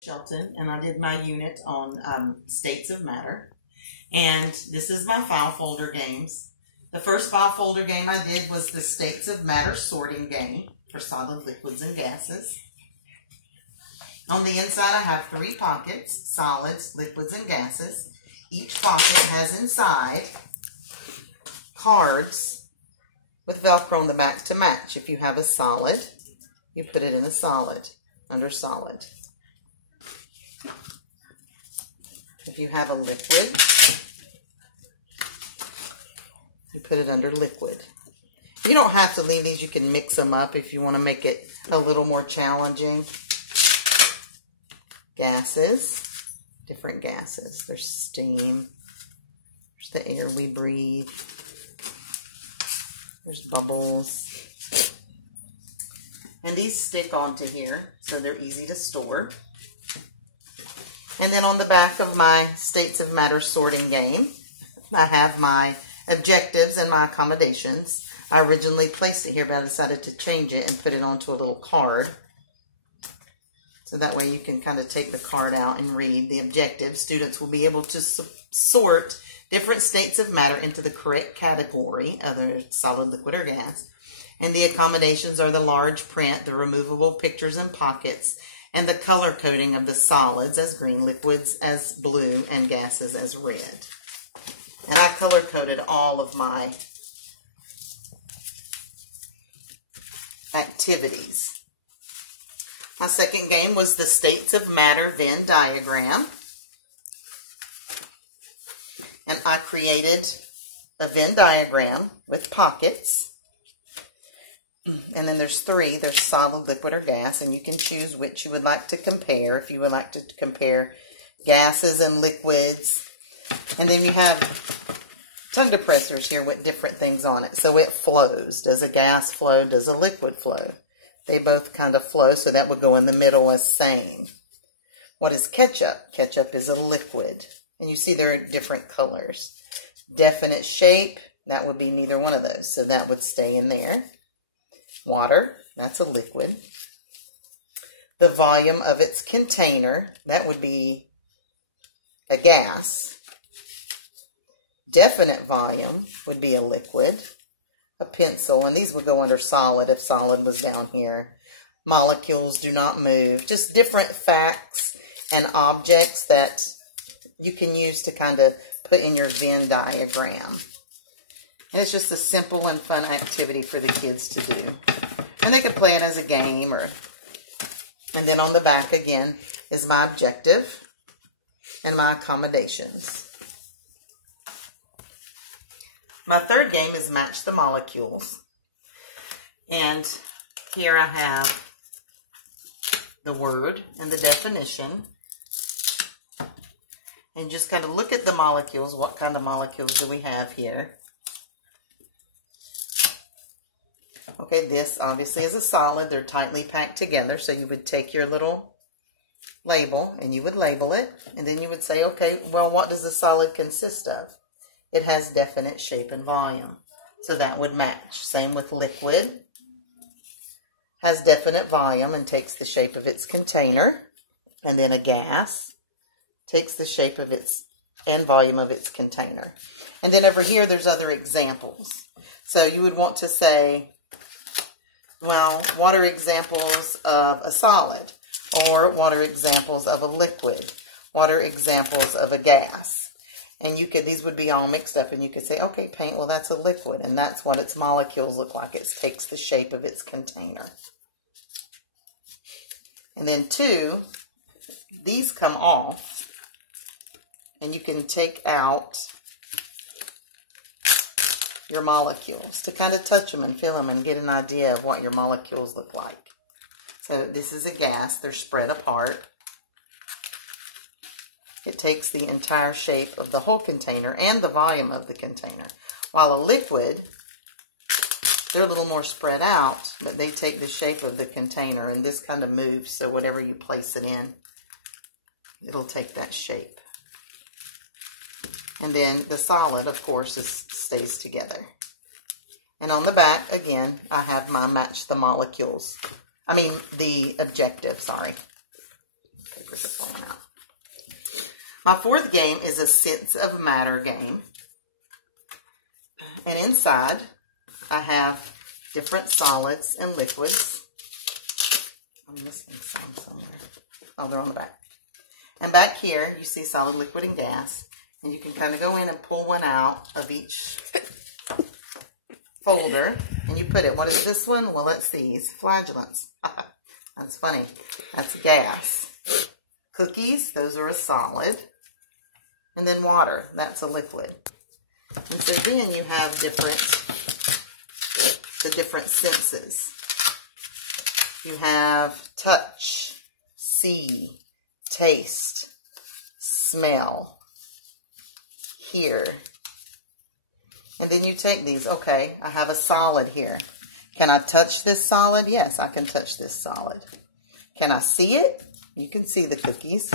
Shelton, and I did my unit on states of matter. And this is my file folder games. The first file folder game I did was the states of matter sorting game for solid, liquids, and gases. On the inside I have 3 pockets, solids, liquids, and gases. Each pocket has inside cards with Velcro on the back to match. If you have a solid, you put it in a solid, under solid. If you have a liquid, you put it under liquid. You don't have to leave these. You can mix them up if you want to make it a little more challenging. Gases, different gases. There's steam. There's the air we breathe. There's bubbles. And these stick onto here, so they're easy to store. And then on the back of my states of matter sorting game, I have my objectives and my accommodations. I originally placed it here, but I decided to change it and put it onto a little card. So that way you can kind of take the card out and read the objectives. Students will be able to sort different states of matter into the correct category, either solid, liquid, or gas. And the accommodations are the large print, the removable pictures and pockets, and the color coding of the solids as green, liquids as blue, and gases as red. And I color coded all of my activities. My second game was the states of matter Venn diagram. And I created a Venn diagram with pockets. And then there's 3. There's solid, liquid, or gas. And you can choose which you would like to compare. If you would like to compare gases and liquids. And then you have tongue depressors here with different things on it. So it flows. Does a gas flow? Does a liquid flow? They both kind of flow, so that would go in the middle as same. What is ketchup? Ketchup is a liquid. And you see there are different colors. Definite shape, that would be neither one of those. So that would stay in there. Water, that's a liquid. The volume of its container, that would be a gas. Definite volume would be a liquid. A pencil, and these would go under solid if solid was down here. Molecules do not move. Just different facts and objects that you can use to kind of put in your Venn diagram. And it's just a simple and fun activity for the kids to do. And they could play it as a game. And then on the back again is my objective and my accommodations. My third game is Match the Molecules. And here I have the word and the definition. And just kind of look at the molecules. What kind of molecules do we have here? Okay, this obviously is a solid. They're tightly packed together. So you would take your little label and you would label it. And then you would say, okay, well, what does the solid consist of? It has definite shape and volume. So that would match. Same with liquid. Has definite volume and takes the shape of its container. And then a gas takes the shape of its and volume of its container. And then over here there's other examples. So you would want to say, well, what are examples of a solid? Or what are examples of a liquid? What are examples of a gas? And you could, these would be all mixed up, and you could say, okay, paint, well, that's a liquid, and that's what its molecules look like. It takes the shape of its container. And then 2, these come off, and you can take out your molecules to kind of touch them and feel them and get an idea of what your molecules look like. So this is a gas. They're spread apart. It takes the entire shape of the whole container and the volume of the container. While a liquid, they're a little more spread out, but they take the shape of the container, and this kind of moves, so whatever you place it in, it'll take that shape. And then the solid, of course, stays together. And on the back, again, I have my match the molecules. I mean, the objective, sorry. Paper's My fourth game is a sense of matter game. And inside, I have different solids and liquids. I'm missing some somewhere. Oh, they're on the back. And back here, you see solid, liquid, and gas. And you can kind of go in and pull one out of each folder. And you put it, what is this one? Well, let's see. Flagellants. That's funny. That's gas. Cookies, those are a solid. And then water, that's a liquid. And so then you have the different senses. You have touch, see, taste, smell, hear. And then you take these. Okay, I have a solid here. Can I touch this solid? Yes, I can touch this solid. Can I see it? You can see the cookies.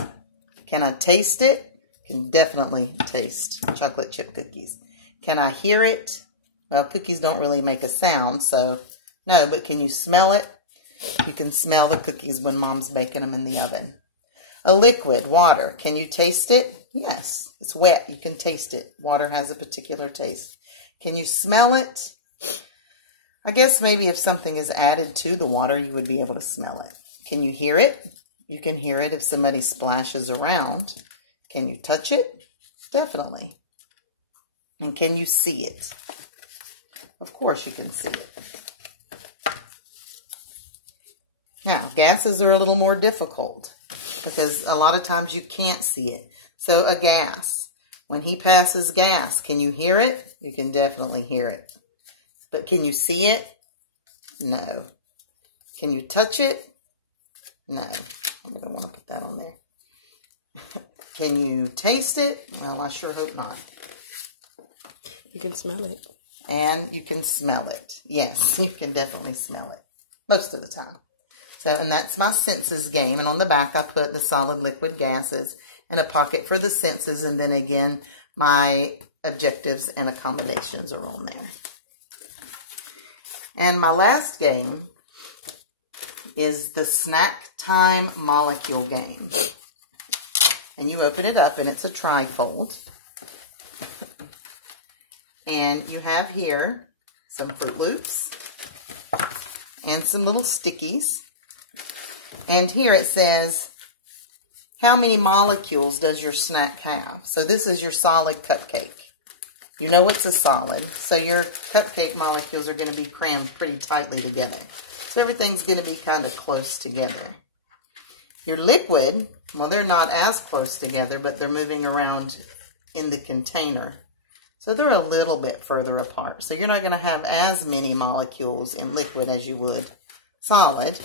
Can I taste it? Can definitely taste chocolate chip cookies. Can I hear it? Well, cookies don't really make a sound, so no, but can you smell it? You can smell the cookies when Mom's baking them in the oven. A liquid, water. Can you taste it? Yes, it's wet. You can taste it. Water has a particular taste. Can you smell it? I guess maybe if something is added to the water, you would be able to smell it. Can you hear it? You can hear it if somebody splashes around. Can you touch it? Definitely. And can you see it? Of course you can see it. Now, gases are a little more difficult because a lot of times you can't see it. So a gas. When he passes gas, can you hear it? You can definitely hear it. But can you see it? No. Can you touch it? No. I'm going to want to put that on there. Can you taste it? Well, I sure hope not. You can smell it. And you can smell it. Yes, you can definitely smell it. Most of the time. So, and that's my senses game. And on the back, I put the solid, liquid, gases and a pocket for the senses. And then again, my objectives and accommodations are on there. And my last game is the snack time molecule game. And you open it up and it's a trifold. And you have here some Fruit Loops and some little stickies. And here it says, how many molecules does your snack have? So this is your solid cupcake. You know it's a solid, so your cupcake molecules are going to be crammed pretty tightly together. So everything's going to be kind of close together. Your liquid, well, they're not as close together, but they're moving around in the container. So they're a little bit further apart. So you're not going to have as many molecules in liquid as you would solid.